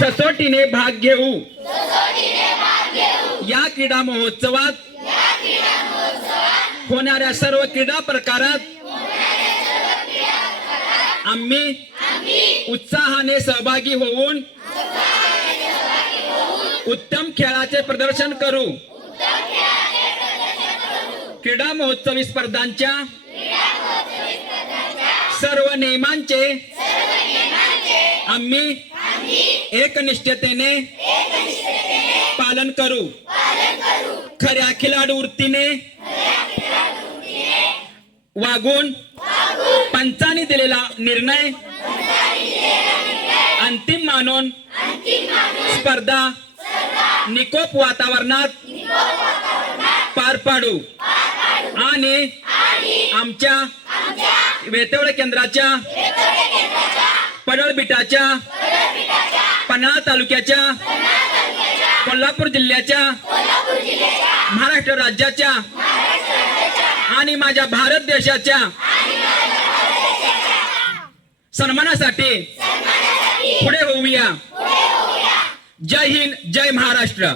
सचोटीने भाग घेऊ. या क्रीडा महोत्सवात होणाऱ्या सर्व क्रीडा प्रकारात आम्ही उत्साहाने सहभागी होऊन उत्तम खेळाचे प्रदर्शन करू. क्रीडा महोत्सवी स्पर्धांच्या सर्व नियमांचे आम्ही एकनिष्ठतेने पालन करू. खऱ्या खिलाडू वृत्तीने वागून पंचांनी दिलेला निर्णय अंतिम मानून स्पर्धा निकोप वातावरणात पार पाडू. आणि आमच्या वेतवड केंद्राच्या पडळबिटाच्या पन्हाळा तालुक्याच्या कोल्हापूर जिल्ह्याच्या महाराष्ट्र राज्याच्या आणि माझ्या भारत देशाच्या सन्मानासाठी पुढे होऊया. जय हिंद जय महाराष्ट्र.